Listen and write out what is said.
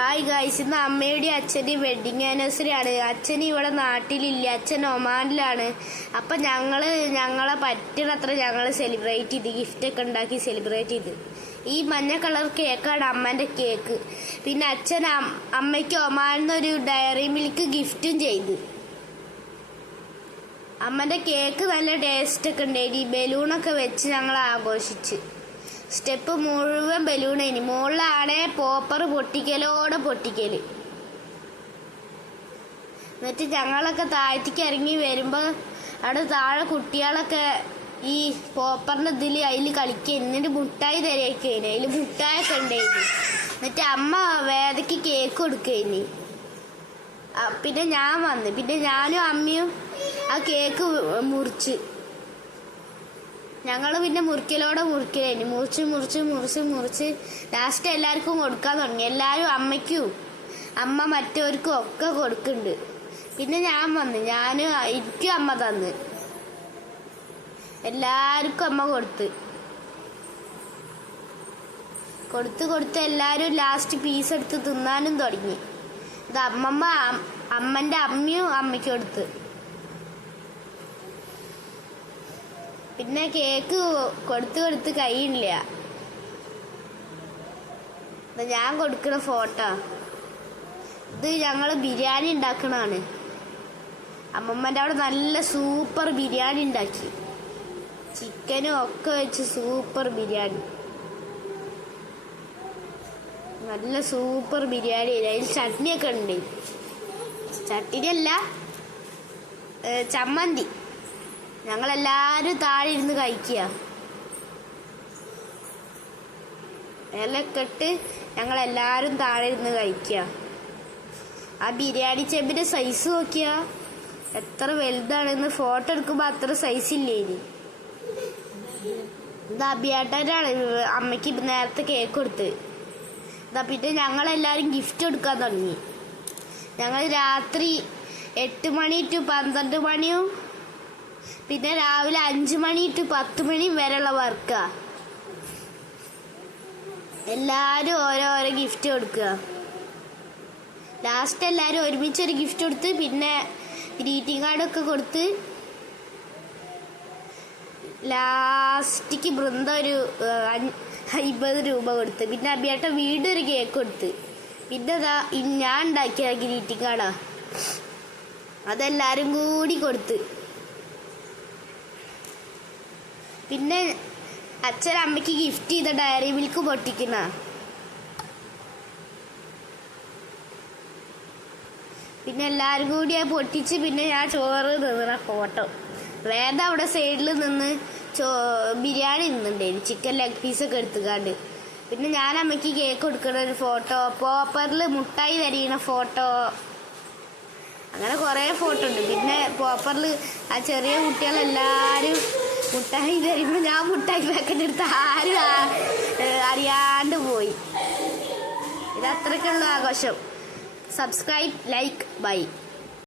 Hi guys ഇന്ന് അമ്മയുടെയും അച്ഛന്റെയും വെഡിങ് ആനിവേഴ്സറി ആണ്. അച്ഛൻ ഇവിടെ നാട്ടിലില്ല. അച്ഛൻ ഒമാനിലാണ്. അപ്പം ഞങ്ങൾ ഞങ്ങളെ പറ്റണത്ര ഞങ്ങൾ സെലിബ്രേറ്റ് ചെയ്ത് ഗിഫ്റ്റ് ഒക്കെ ഉണ്ടാക്കി സെലിബ്രേറ്റ് ചെയ്ത്. ഈ മഞ്ഞ കളർ കേക്കാണ് അമ്മേന്റെ കേക്ക് പിന്നെ അച്ഛൻ അമ്മയ്ക്ക് ഒമാനിന്നൊരു ഡയറി മിൽക്ക് ഗിഫ്റ്റും ചെയ്ത്. അമ്മന്റെ കേക്ക് നല്ല ടേസ്റ്റ് ഒക്കെ ഉണ്ടായി ബലൂണൊക്കെ വെച്ച് ഞങ്ങൾ ആഘോഷിച്ച് സ്റ്റെപ്പ് മുഴുവൻ ബലൂണേനി മുകളിലാണെ പോപ്പർ പൊട്ടിക്കലോടെ പൊട്ടിക്കൽ എന്നിട്ട് ഞങ്ങളൊക്കെ താഴത്തേക്ക് ഇറങ്ങി വരുമ്പോൾ അവിടെ താഴെ കുട്ടികളൊക്കെ ഈ പോപ്പറിന്റെ ഇതിൽ അതിൽ കളിക്കുക എന്നിട്ട് മുട്ടായി തരയൊക്കെ അതിൽ മുട്ടായൊക്കെ ഉണ്ടായിരുന്നു എന്നിട്ട് അമ്മ വേദയ്ക്ക് കേക്ക് കൊടുക്കേനി. ആ, പിന്നെ ഞാൻ വന്ന്. പിന്നെ ഞാനും അമ്മയും ആ കേക്ക് മുറിച്ച്. ഞങ്ങൾ പിന്നെ മുറിക്കലോടെ മുറിക്കലേനി മുറിച്ച് മുറിച്ച് മുറിച്ച് മുറിച്ച് ലാസ്റ്റ് എല്ലാവർക്കും കൊടുക്കാൻ തുടങ്ങി. എല്ലാവരും അമ്മയ്ക്കും അമ്മ മറ്റവർക്കും ഒക്കെ കൊടുക്കുന്നുണ്ട്. പിന്നെ ഞാൻ വന്ന് ഞാൻ എനിക്കും അമ്മ തന്ന്. എല്ലാവർക്കും അമ്മ കൊടുത്ത്. കൊടുത്ത് കൊടുത്ത് എല്ലാവരും ലാസ്റ്റ് പീസ് എടുത്ത് തിന്നാനും തുടങ്ങി. ഇത് അമ്മമ്മ അമ്മന്റെ അമ്മയും അമ്മയ്ക്കും കൊടുത്ത്. പിന്നെ കേക്ക് കൊടുത്ത് കൊടുത്ത് കഴിയില്ല ഞാൻ കൊടുക്കുന്ന ഫോട്ടോ. ഇത് ഞങ്ങൾ ബിരിയാണി ഉണ്ടാക്കണതാണ്. അമ്മമ്മന്റെ അവിടെ നല്ല സൂപ്പർ ബിരിയാണി ഉണ്ടാക്കി. ചിക്കനും ഒക്കെ വെച്ച് സൂപ്പർ ബിരിയാണി. നല്ല സൂപ്പർ ബിരിയാണി. അതിൽ ചട്നിയൊക്കെ ഉണ്ട്. ചട്നിയല്ല ചമ്മന്തി. ഞങ്ങളെല്ലാരും താഴെ ഇരുന്ന് കഴിക്കുക. ഇലയൊക്കെ ഇട്ട് ഞങ്ങളെല്ലാരും താഴെ ഇരുന്ന് കഴിക്കുക. ആ ബിരിയാണി ചെമ്പിന്റെ സൈസ് നോക്കിയ എത്ര വലുതാണെന്ന് ഫോട്ടോ എടുക്കുമ്പോ അത്ര സൈസ് ഇല്ലേ ഇനി? ഇത് അഭിയേട്ടനാണ് അമ്മയ്ക്ക് നേരത്തെ കേക്ക് കൊടുത്ത്. ഇതാ പിന്നെ ഞങ്ങളെല്ലാരും ഗിഫ്റ്റ് കൊടുക്കാൻ തുടങ്ങി. ഞങ്ങൾ രാത്രി എട്ട് മണി ടു പന്ത്രണ്ട് മണിയും പിന്നെ രാവിലെ അഞ്ചു മണി ടു പത്ത് മണി വരെയുള്ള വർക്കാ എല്ലാരും ഓരോരോ ഗിഫ്റ്റ് കൊടുക്കുക. ലാസ്റ്റ് എല്ലാവരും ഒരുമിച്ച് ഒരു ഗിഫ്റ്റ് കൊടുത്ത് പിന്നെ ഗ്രീറ്റിംഗ് കാർഡൊക്കെ കൊടുത്ത് ലാസ്റ്റിക്ക് ബൃന്ദ ഒരു അയ്മ്പത് രൂപ കൊടുത്ത്. പിന്നെ അബിയേട്ട ഒരു കേക്ക് കൊടുത്ത്. പിന്നെ ഇ- ഞാൻ ഉണ്ടാക്കിയ ഗ്രീറ്റിംഗ് കാർഡാ അതെല്ലാരും കൂടി കൊടുത്ത്. പിന്നെ അച്ഛൻ അമ്മയ്ക്ക് ഗിഫ്റ്റ് ചെയ്ത ഡയറി മിൽക്ക് പൊട്ടിക്കുന്ന. പിന്നെ എല്ലാരും കൂടി ആ പൊട്ടിച്ച് പിന്നെ ഞാൻ ചോറ് നിന്ന ഫോട്ടോ. വേദ അവിടെ സൈഡിൽ നിന്ന് ചോ ബിരിയാണി നിന്നുണ്ടായിരുന്നു ചിക്കൻ ലെഗ് പീസൊക്കെ എടുത്തുകാണ്ട്. പിന്നെ ഞാൻ അമ്മയ്ക്ക് കേക്ക് കൊടുക്കുന്ന ഒരു ഫോട്ടോ പോപ്പറിൽ മുട്ടായി തരികണ ഫോട്ടോ അങ്ങനെ കുറേ ഫോട്ടോ ഉണ്ട്. പിന്നെ പോപ്പറിൽ ആ ചെറിയ കുട്ടികളെല്ലാരും മുട്ടായി തരുമ്പോൾ ഞാൻ മുട്ടായി പാക്കറ്റ് എടുത്ത് ആരും അറിയാണ്ട് പോയി. ഇത് അത്രയ്ക്കുള്ള ആഘോഷം. Subscribe like by